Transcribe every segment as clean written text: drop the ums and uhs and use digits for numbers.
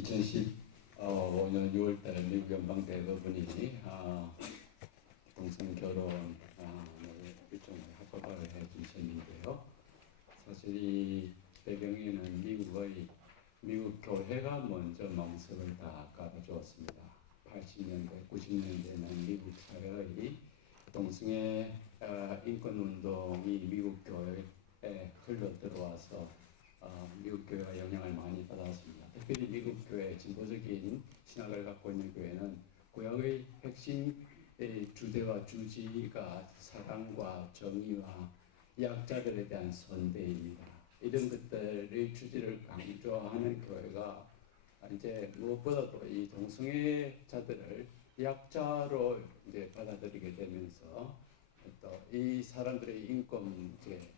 2015년 6월달 미국 연방 대법원이 동성 결혼을 일종의 합법화를 해주셨는데요. 사실 이 배경에는 미국 교회가 먼저 멍석을 다 깔아주었습니다. 80년대, 90년대는 미국 사회의 동성애 인권 운동이 미국 교회에 흘러 들어와서 미국 교회가 영향을 많이 받았습니다. 특별히 미국 교회 진보적인 신학을 갖고 있는 교회는 구약의 핵심 주제와 주지가 사랑과 정의와 약자들에 대한 선대입니다. 이런 것들의 주제를 강조하는 교회가 이제 무엇보다도 이 동성애자들을 약자로 이제 받아들이게 되면서 또 이 사람들의 인권 문제에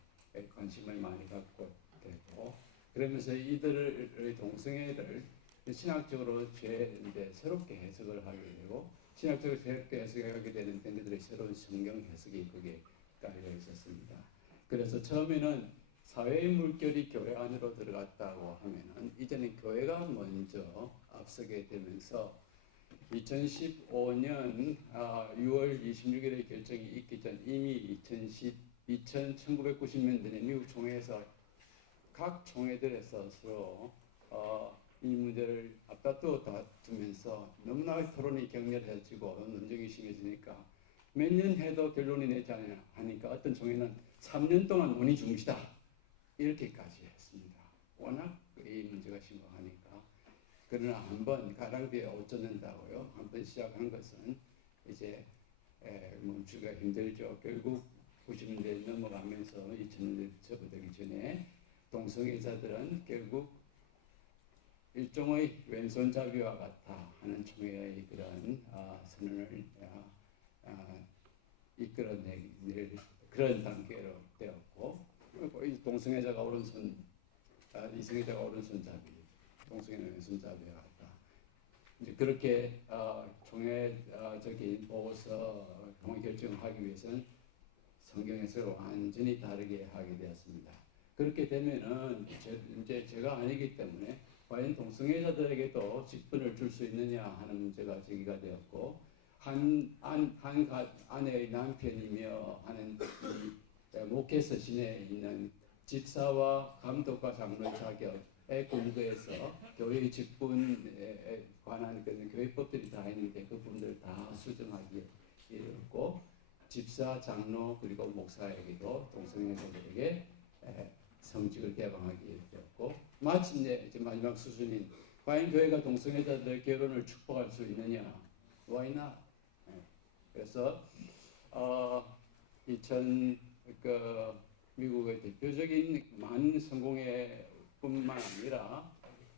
관심을 많이 갖고 되고, 그러면서 이들의 동성애를 신학적으로 이제 새롭게 해석을 하게 되고, 신학적으로 새롭게 해석하게 되는 그들의 새로운 성경 해석이 거기에 깔려 있었습니다. 그래서 처음에는 사회의 물결이 교회 안으로 들어갔다고 하면은 이제는 교회가 먼저 앞서게 되면서 2015년 6월 26일의 결정이 있기 전 이미 1990년대 미국 총회에서 각 총회들에서 서로 이 문제를 앞다투어 다투면서 너무나 토론이 격렬해지고 논쟁이 심해지니까 몇 년 해도 결론이 내지 않으니까 어떤 총회는 3년 동안 논의 중지다 이렇게까지 했습니다. 워낙 이 문제가 심각하니까. 그러나 한번 가랑비에 옷 젖는다고요. 한번 시작한 것은 이제 멈추기가 힘들죠. 결국 90년대 넘어가면서 2000년대 접어들기 전에 동성애자들은 결국 일종의 왼손잡이와 같아 하는 총회의 그런 선언을 이끌어내는 그런 단계로 되었고, 이 동성애자가 오른손, 이성애자가 오른손잡이, 동성애는 왼손잡이와 같다. 이제 그렇게 총회적인 보고서 동의 결정을 하기 위해서는 성경에서 완전히 다르게 하게 되었습니다. 그렇게 되면은 이제 제가 아니기 때문에 과연 동성애자들에게도 직분을 줄 수 있느냐 하는 문제가 제기가 되었고, 한 아내의 남편이며 하는 이 목회서 신에 있는 집사와 감독과 장로 자격에 근거해서 교회의 직분에 관한 그런 교회법들이 다 있는데 그 부분들을 다 수정하기에 이르렀고, 집사, 장로 그리고 목사에게도 동성애자들에게 성직을 개방하기에 되었고, 마침내 이제 마지막 수준인 과연 교회가 동성애자들의 결혼을 축복할 수 있느냐? Why not? 그래서 미국의 대표적인 많은 성공회뿐만 아니라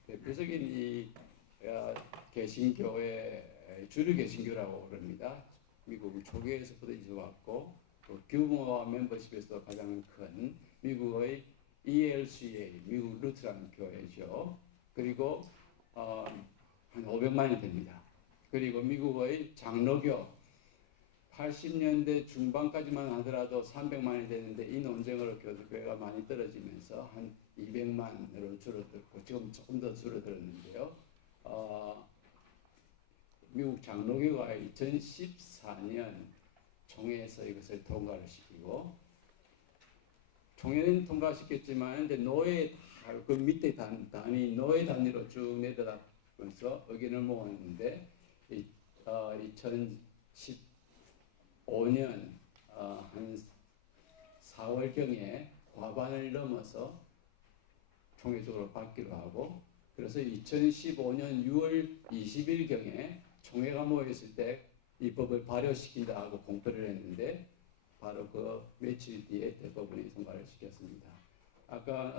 대표적인 이 개신교회 주류 개신교라고 그럽니다. 미국 초기에서부터 있어왔고 또 규모와 멤버십에서 가장 큰 미국의 ELCA 미국 루트란 교회죠. 그리고 한 500만이 됩니다. 그리고 미국의 장로교 80년대 중반까지만 하더라도 300만이 되는데 이 논쟁으로 교회가 많이 떨어지면서 한 200만으로 줄어들고 지금 조금 더 줄어들었는데요. 미국 장로교가 2014년 총회에서 이것을 통과를 시키고, 총회는 통과시켰지만 이제 노예 그 밑에 단위 노예 단위로 쭉 내려가면서 의견을 모았는데 2015년 한 4월경에 과반을 넘어서 총회적으로 받기로 하고, 그래서 2015년 6월 20일경에 총회가 모였을 때 이 법을 발효시킨다 하고 공표를 했는데 바로 그 며칠 뒤에 대법원이 통과를 시켰습니다. 아까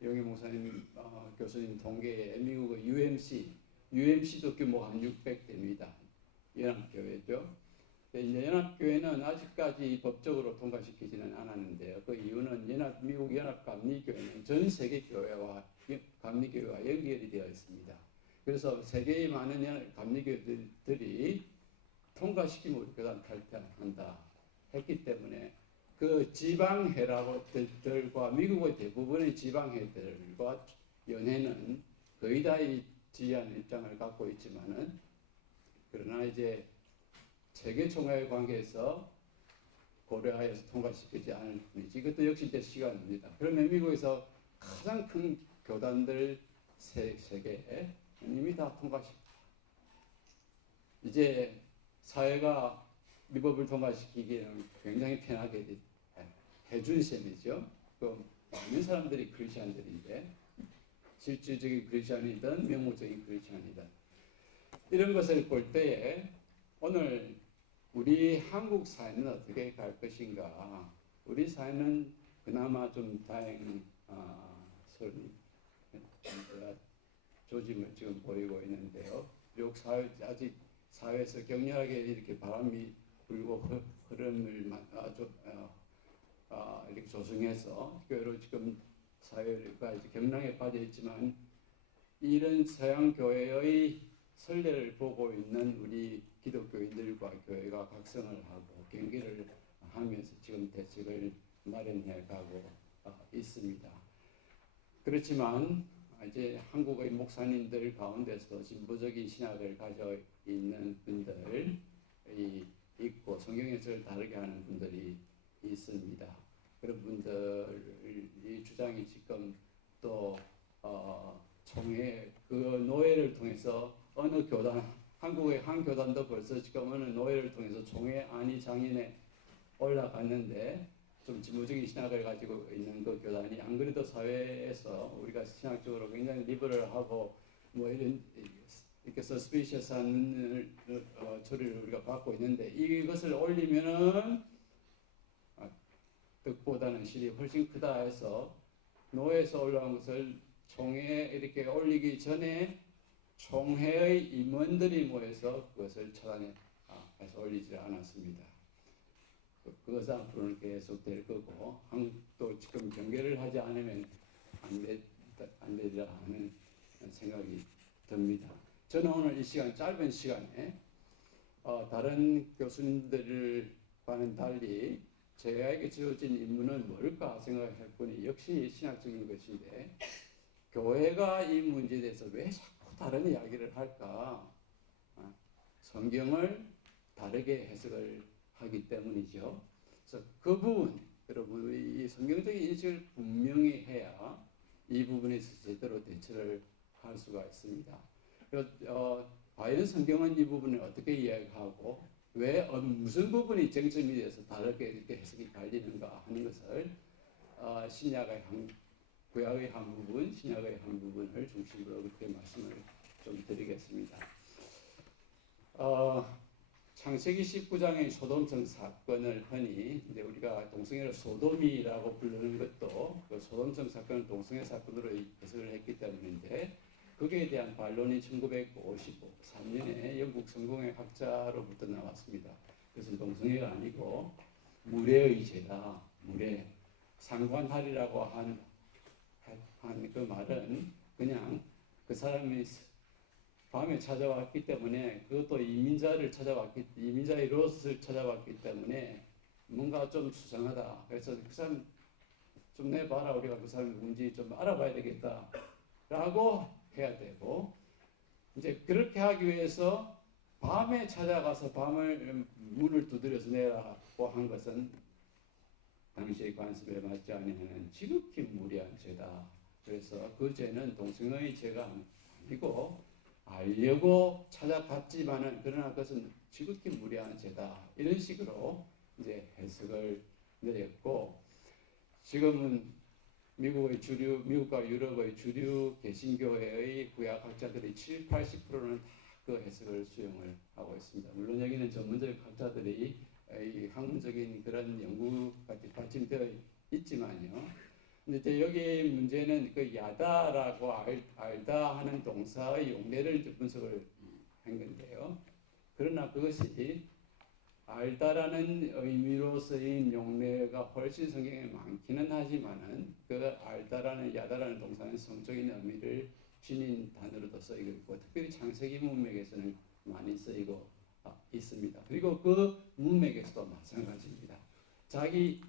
영희 목사님 교수님 통계에 미국의 UMC도 규모가 한 600대입니다. 연합교회죠. 이제 연합교회는 아직까지 법적으로 통과시키지는 않았는데요. 그 이유는 미국 연합감리교회는 전 세계 교회와 감리교회와 연결이 되어 있습니다. 그래서 세계의 많은 감리교회들이 통과시키면 우리 교단 탈퇴한다 했기 때문에 그 지방회라고 들과 미국의 대부분의 지방회들과 연회는 거의 다 지지하는 입장을 갖고 있지만은 그러나 이제 세계 총회 관계에서 고려하여서 통과시키지 않을 뿐이지 이것도 역시 이제 시간입니다. 그러면 미국에서 가장 큰 교단들 세 개에 이미 다 통과시켰다. 이제 사회가 이 법을 통과시키기에는 굉장히 편하게 해준 셈이죠. 그 많은 사람들이 크리스천들인데 실질적인 크리스천이든 명목적인 크리스천이든 이런 것을 볼 때에 오늘 우리 한국 사회는 어떻게 갈 것인가? 우리 사회는 그나마 좀 다행히 조짐을 지금 보이고 있는데요. 비록 아직 사회에서 격렬하게 이렇게 바람이 불고 흐름을 이렇게 조성해서 교회로 지금 사회가 이제 경랑에 빠져 있지만 이런 서양 교회의 선례를 보고 있는 우리 기독교인들과 교회가 각성을 하고 경계를 하면서 지금 대책을 마련해 가고 있습니다. 그렇지만 이제 한국의 목사님들 가운데서도 진보적인 신학을 가져 있는 분들이 있고 성경 해석을 다르게 하는 분들이 있습니다. 그런 분들의 주장이 지금 또 총회 그 노예를 통해서 어느 교단 한국의 한 교단도 벌써 지금 어느 노예를 통해서 총회 안이 장인에 올라갔는데 좀 진보적인 신학을 가지고 있는 그 교단이 안 그래도 사회에서 우리가 신학적으로 굉장히 리버럴하고 뭐 이런 이렇게 서스피셔스한 처리를 우리가 받고 있는데 이것을 올리면은 득보다는 실이 훨씬 크다 해서 노예에서 올라온 것을 총회에 이렇게 올리기 전에 총회의 임원들이 모여서 그것을 차단해서 올리지 않았습니다. 그것은 앞으로는 계속 될 거고 한국도 지금 경계를 하지 않으면 안 되리라 하는 생각이 듭니다. 저는 오늘 이 시간 짧은 시간에 다른 교수님들과는 달리 제가에게 주어진 임무는 뭘까 생각할 뿐이 역시 신학적인 것인데 교회가 이 문제에 대해서 왜 자꾸 다른 이야기를 할까? 성경을 다르게 해석을 하기 때문이죠. 그래서 그 부분 여러분 이 성경적인 인식을 분명히 해야 이 부분에서 제대로 대처를 할 수가 있습니다. 과연 성경은 이 부분을 어떻게 이야기하고 왜 무슨 부분이 쟁점이 돼서 다르게 이렇게 해석이 갈리는가 하는 것을 신약의 구약의 한 부분, 신약의 한 부분을 중심으로 그렇게 말씀을 좀 드리겠습니다. 창세기 19장의 소돔성 사건을 흔히 이제 우리가 동성애를 소돔이라고 부르는 것도 그 소돔성 사건을 동성애 사건으로 해석을 했기 때문인데 거기에 대한 반론이 1953년에 영국 성공의 학자로부터 나왔습니다. 그것은 동성애가 아니고 무례의 죄다. 무례. 상관하리라고 한 그 말은 그냥 그 사람이 밤에 찾아왔기 때문에 그것도 이민자의 롯을 찾아왔기 때문에 뭔가 좀 수상하다. 그래서 그 사람 좀 내봐라. 우리가 그 사람이 누군지 좀 알아봐야 되겠다. 라고 해야 되고 이제 그렇게 하기 위해서 밤에 찾아가서 밤을 문을 두드려서 내라고 한 것은 당시의 관습에 맞지 않는 지극히 무리한 죄다. 그래서 그 죄는 동성애의 죄가 아니고 알려고 찾아갔지만은 그러나 그것은 지극히 무리한 죄다. 이런 식으로 이제 해석을 내렸고 지금은 미국과 유럽의 주류 개신교회의 구약학자들이 70~80%는 다 그 해석을 수용을 하고 있습니다. 물론 여기는 전문적인 학자들이 이 학문적인 그런 연구까지 받침되어 있지만요. 근데 여기 문제는 그 야다라고 알다 하는 동사의 용례를 분석을 한 건데요. 그러나 그것이 알다라는 의미로 쓰인 용례가 훨씬 성경에 많기는 하지만은 그 알다라는 야다라는 동사는 성적인 의미를 지닌 단어로도 쓰이고 있고 특별히 창세기 문맥에서는 많이 쓰이고 있습니다. 그리고 그 문맥에서도 마찬가지입니다. 자기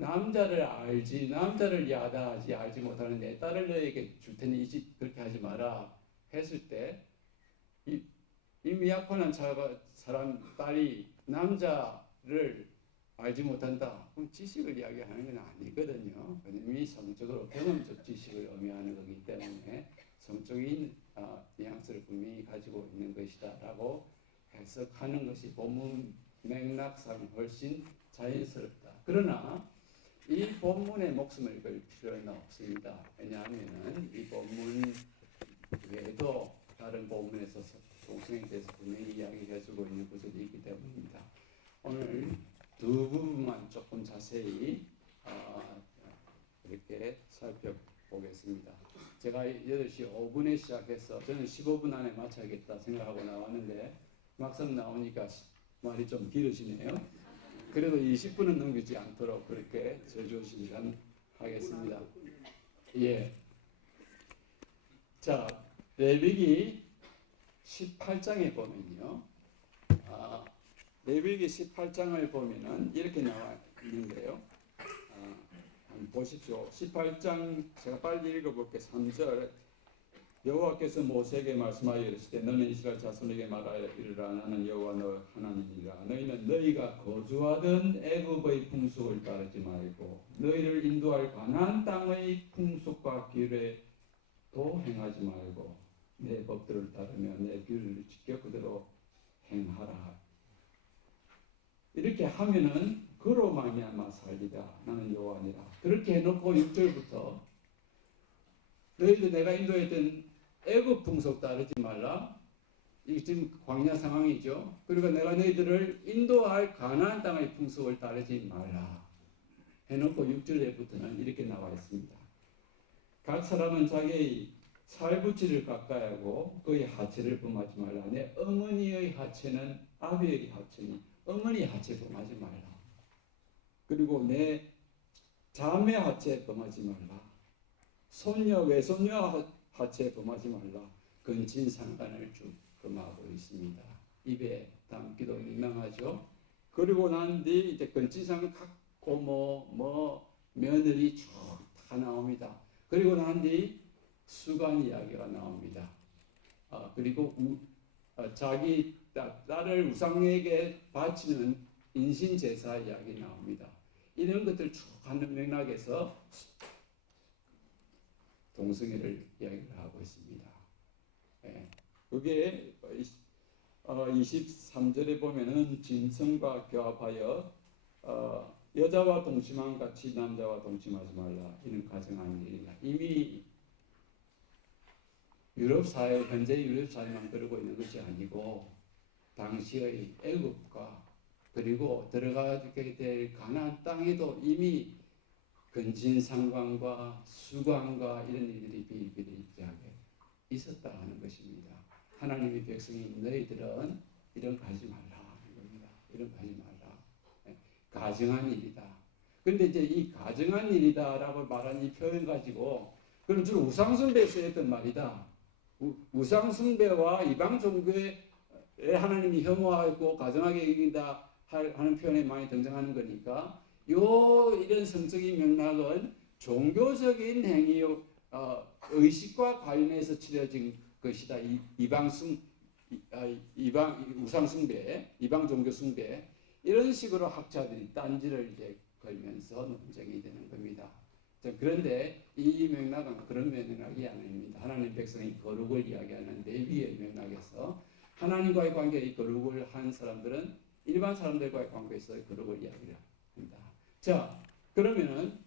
남자를 알지 남자를 야다하지 알지 못하는 내 딸을 너에게 줄 테니 이집 그렇게 하지 마라 했을 때 이 미약한 사람 딸이 남자를 알지 못한다. 그럼 지식을 이야기하는 건 아니거든요. 이미 성적으로 경험적 지식을 의미하는 거기 때문에 성적인 뉘앙스를 분명히 가지고 있는 것이다라고 해석하는 것이 본문 맥락상 훨씬 자연스럽다. 그러나 이 본문의 목숨을 걸 필요는 없습니다. 왜냐하면 이 본문 외에도 다른 본문에서 동성애에 대해서 분명히 이야기해주고 있는 구절이 있기 때문입니다. 오늘 두 부분만 조금 자세히 이렇게 살펴보겠습니다. 제가 8시 5분에 시작해서 저는 15분 안에 마쳐야겠다 생각하고 나왔는데 막상 나오니까 말이 좀 길어지네요. 그래도 20분은 넘기지 않도록 그렇게 저주시면 하겠습니다. 예. 자, 레위기 18장에 보면요. 레위기 18장을 보면은 이렇게 나와 있는데요. 한번 보십시오. 18장 제가 빨리 읽어볼게요. 3절 여호와께서 모세에게 말씀하여 이르시되 너는 이스라엘 자손에게 말하여 이르라 나는 여호와 너 하나님이라 너희는 너희가 거주하던 애굽의 풍속을 따르지 말고 너희를 인도할 가나안 땅의 풍속과 규례도 행하지 말고 내 법들을 따르며 내 규례를 지켜 그대로 행하라. 이렇게 하면은 그로 말미암아 살리라 나는 여호와니라. 그렇게 해놓고 6절부터 너희들 내가 인도했던 애굽 풍속 따르지 말라. 이게 지금 광야 상황이죠. 그리고 내가 너희들을 인도할 가나안 땅의 풍속을 따르지 말라 해놓고 6절에부터는 이렇게 나와 있습니다. 각 사람은 자기의 살부치를 가까이 하고 그의 하체를 범하지 말라. 내 어머니의 하체는 아비의 하체니 어머니 하체 범하지 말라. 그리고 내 자매 하체 범하지 말라. 손녀 외손녀 하체 범하지 말라. 근친상간을 쭉 범하고 있습니다. 입에 담기도 민망하죠. 그리고 난 뒤 이제 근친상간 갖고 뭐 며느리 쭉 다 나옵니다. 그리고 난 뒤 수간 이야기가 나옵니다. 그리고 자기 딸을 우상에게 바치는 인신 제사 이야기 나옵니다. 이런 것들 쭉 하는 맥락에서 동성애를 이야기를 하고 있습니다. 예. 그게 23절에 보면은 진성과 교합하여 여자와 동침한 같이 남자와 동침하지 말라. 이는 가정하는 일이다. 이미 유럽 사회, 현재 유럽 사회만 그러고 있는 것이 아니고 당시의 애굽과 그리고 들어가게 될 가나안 땅에도 이미 근친상간과 수간과 이런 일들이 비일비재하게 있었다 하는 것입니다. 하나님의 백성인 너희들은 이런 거 하지 말라 하는 겁니다. 이런 거 하지 말라. 가정한 일이다. 그런데 이제 이 가정한 일이다라고 말한 이 표현 가지고 그럼 주로 우상숭배에서 했던 말이다. 우상숭배와 이방 종교에 하나님이 혐오하고 가정하게 여긴다 하는 표현이 많이 등장하는 거니까 이런 성적인 맥락은 종교적인 행위 의식과 관련해서 치러진 것이다. 이방 숭배, 이방 종교 숭배 이런 식으로 학자들이 딴지를 이제 걸면서 논쟁이 되는 겁니다. 자, 그런데 이 맥락은 그런 맥락이 아닙니다. 하나님 백성의 거룩을 이야기하는 레위의 맥락에서 하나님과의 관계의 거룩을 한 사람들은 일반 사람들과의 관계에서 거룩을 이야기를 합니다. 자, 그러면은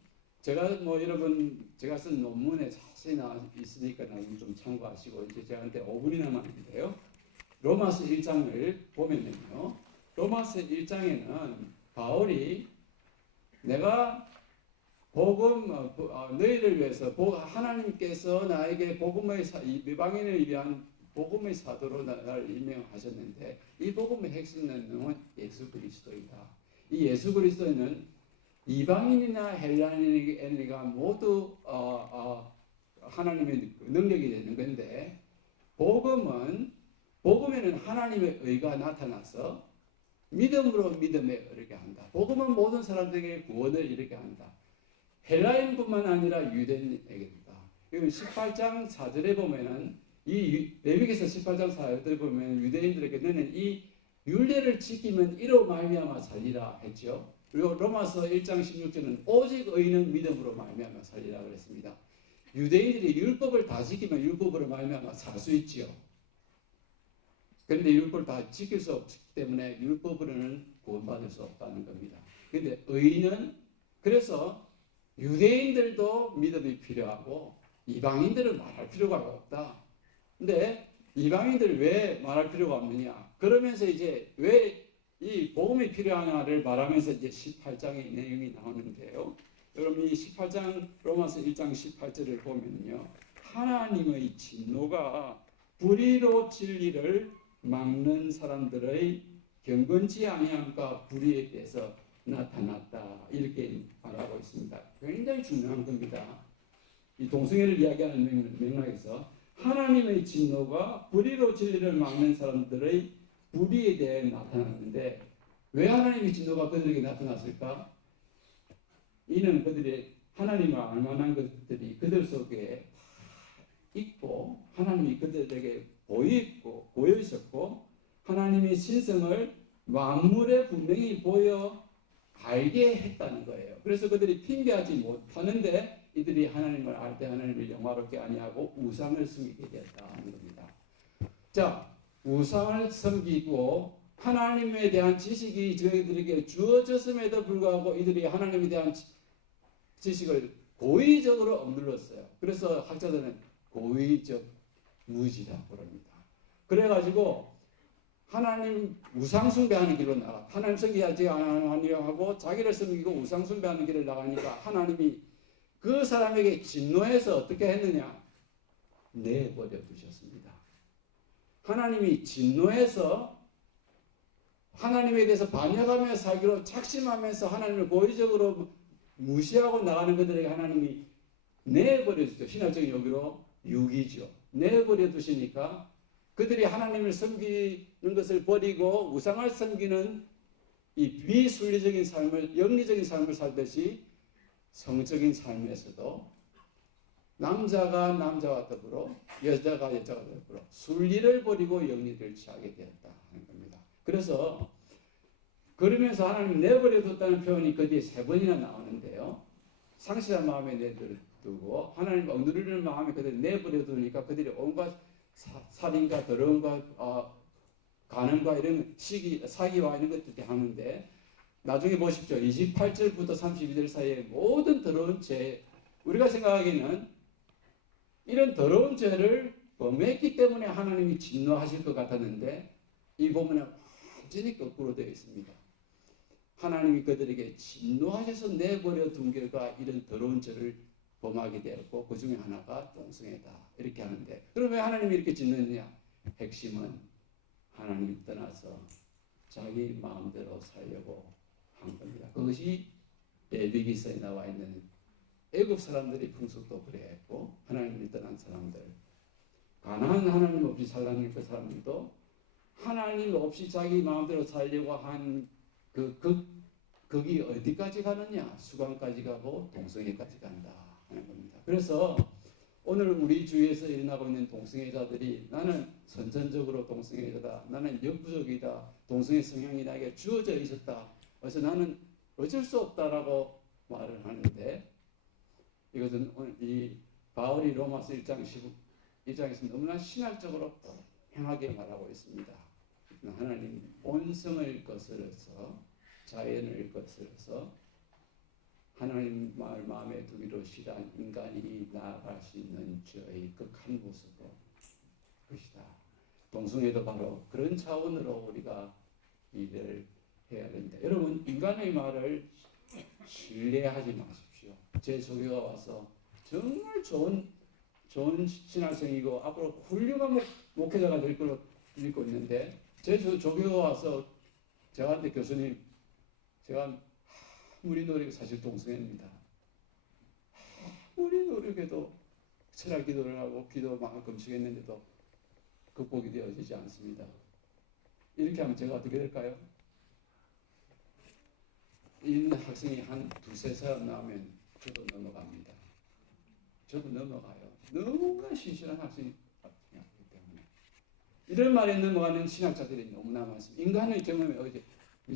제가 여러분 제가 쓴 논문에 자세히 나와 있으니까 나중에 좀 참고하시고 이제 저한테 5분이 남았는데요. 로마서 1장을 보면요. 로마서 1장에는 바울이 내가 복음 너희를 위해서 하나님께서 나에게 복음의 이방인을 위한 복음의 사도로 나를 임명하셨는데 이 복음의 핵심 내용은 예수 그리스도이다. 이 예수 그리스도는 이방인이나 헬라인이가 모두 하나님의 능력이 되는 건데 복음에는 하나님의 의가 나타나서 믿음으로 믿음에 이르게 한다. 복음은 모든 사람들에게 구원을 이르게 한다. 헬라인뿐만 아니라 유대인에게다. 이건 18장 4절에 보면은 이 레위기서 18장 4절에 보면 유대인들에게 너는 이 율례를 지키면 이로 말미암아 살리라 했죠. 그리고 로마서 1장 16절은 오직 의인은 믿음으로 말미암아 살리라 그랬습니다. 유대인들이 율법을 다 지키면 율법으로 말미암아 살 수 있지요. 그런데 율법을 다 지킬 수 없기 때문에 율법으로는 구원받을 수 없다는 겁니다. 그런데 의인은 그래서 유대인들도 믿음이 필요하고 이방인들은 말할 필요가 없다. 근데 이방인들 왜 말할 필요가 없느냐? 그러면서 이제 왜 이 복음이 필요하냐를 말하면서 이제 18장의 내용이 나오는데요. 여러분 이 18장 로마서 1장 18절을 보면요. 하나님의 진노가 불의로 진리를 막는 사람들의 경건치 아니함과 불의에 대해서 나타났다. 이렇게 말하고 있습니다. 굉장히 중요한 겁니다. 이 동성애를 이야기하는 맥락에서 하나님의 진노가 불의로 진리를 막는 사람들의 불의에 대해 나타났는데 왜 하나님의 진노가 그들에게 나타났을까? 이는 그들의 하나님을 알 만한 것들이 그들 속에 있고 하나님이 그들에게 보여 있었고 하나님의 신성을 만물에 분명히 보여 알게 했다는 거예요. 그래서 그들이 핑계하지 못하는데 이들이 하나님을 알 때 하나님을 영화롭게 아니하고 우상을 섬기게 되었다는 겁니다. 자, 우상을 섬기고 하나님에 대한 지식이 저희들에게 주어졌음에도 불구하고 이들이 하나님에 대한 지식을 고의적으로 억눌렀어요. 그래서 학자들은 고의적 무지라고 그럽니다. 그래가지고 하나님 우상 숭배하는 길로 나가 하나님 섬기지 아니하고 자기를 섬기고 우상 숭배하는 길을 나가니까 하나님이 그 사람에게 진노해서 어떻게 했느냐? 내버려 두셨습니다. 하나님이 진노해서 하나님에 대해서 반역하며 살기로 작심하면서 하나님을 고의적으로 무시하고 나가는 것들에게 하나님이 내버려 두죠. 신학적인 용어로 유기죠. 내버려 두시니까 그들이 하나님을 섬기는 것을 버리고 우상을 섬기는 이 비순리적인 삶을 영리적인 삶을 살듯이 성적인 삶에서도 남자가 남자와 더불어 여자가 여자와 더불어 순리를 버리고 영리를 취하게 되었다 하는 겁니다. 그래서 그러면서 하나님 내버려 뒀다는 표현이 그 뒤에 3번이나 나오는데요. 상실한 마음에 내버려두고 하나님 억누르는 마음에 그들이 내버려 두니까 그들이 온갖 살인과 더러움과 간음과 이런 사기와 이런 것들이 하는데 나중에 보십시오. 28절부터 32절 사이에 모든 더러운 죄 우리가 생각하기에는 이런 더러운 죄를 범했기 때문에 하나님이 진노하실 것 같았는데 이 부분에 완전히 거꾸로 되어 있습니다. 하나님이 그들에게 진노하셔서 내버려 둔 결과 이런 더러운 죄를 범하게 되었고 그 중에 하나가 동성애다 이렇게 하는데 그럼 왜 하나님이 이렇게 짓느냐? 핵심은 하나님 떠나서 자기 마음대로 살려고 한 겁니다. 그것이 레위기서에 나와 있는 애굽 사람들의 풍습도 그래했고 하나님을 떠난 사람들 가나안 하나님 없이 살라는 그 사람들도 하나님 없이 자기 마음대로 살려고 한 거기 어디까지 가느냐? 수강까지 가고 동성애까지 간다 하는 겁니다. 그래서 오늘 우리 주위에서 일어나고 있는 동성애자들이 나는 선천적으로 동성애자다. 나는 역부족이다. 동성애 성향이 나에게 주어져 있었다. 그래서 나는 어쩔 수 없다라고 말을 하는데 이것은 오늘 이 바울이 로마서 1장에서 너무나 신학적으로 행하게 말하고 있습니다. 하나님 본성을 거스려서 자연을 거스려서 하나님 말 마음에 두기로 싫어한 인간이 나아갈 수 있는 죄의 극한 모습으로 것이다. 동성애도 바로 그런 차원으로 우리가 일을 해야 됩니다. 여러분 인간의 말을 신뢰하지 마십시오. 제 조교가 와서 정말 좋은 신학생이고 앞으로 훌륭한 목회자가 될 걸로 믿고 있는데 제 조교가 와서 저한테 교수님 제가 아무리 노력해도 사실 동성애입니다. 아무리 노력해도 철학 기도를 하고 기도 만큼씩 했는데도 극복이 되어지지 않습니다. 이렇게 하면 제가 어떻게 될까요? 있는 학생이 한 두세 사람 나오면 저도 넘어갑니다. 저도 넘어가요. 너무나 신실한 학생이 하기 때문에. 이런 말에 넘어가는 신학자들이 너무나 많습니다. 인간의 경험에 어디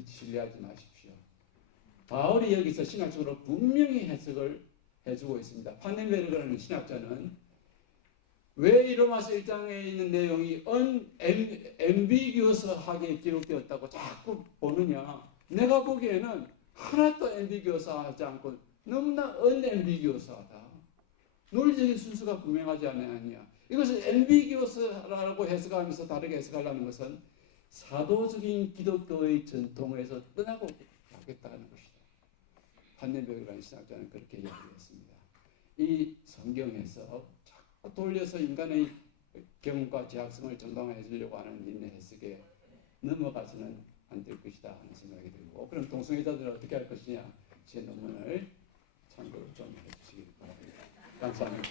신뢰하지 마십시오. 바울이 여기서 신학적으로 분명히 해석을 해주고 있습니다. 판넨베르그라는 신학자는 왜 로마서 1장에 있는 내용이 앰비기어스하게 기록되었다고 자꾸 보느냐. 내가 보기에는 하나도 앰비기어스하지 않고 너무나 언앰비기어스하다. 논리적인 순서가 분명하지 않느냐. 이것을 앰비기어스라고 해석하면서 다르게 해석하려는 것은 사도적인 기독교의 전통에서 떠나고 가겠다는 것이다. 판넨베르그라는 신학자는 그렇게 이야기했습니다. 이 성경에서 자꾸 돌려서 인간의 경험과 지학성을 정당화해 주려고 하는 인내 해석에 넘어가서는 안 될 것이다 하는 생각이 들고, 그럼 동성애자들은 어떻게 할 것이냐, 제 논문을 참고로 좀 해주시기 바랍니다. 감사합니다.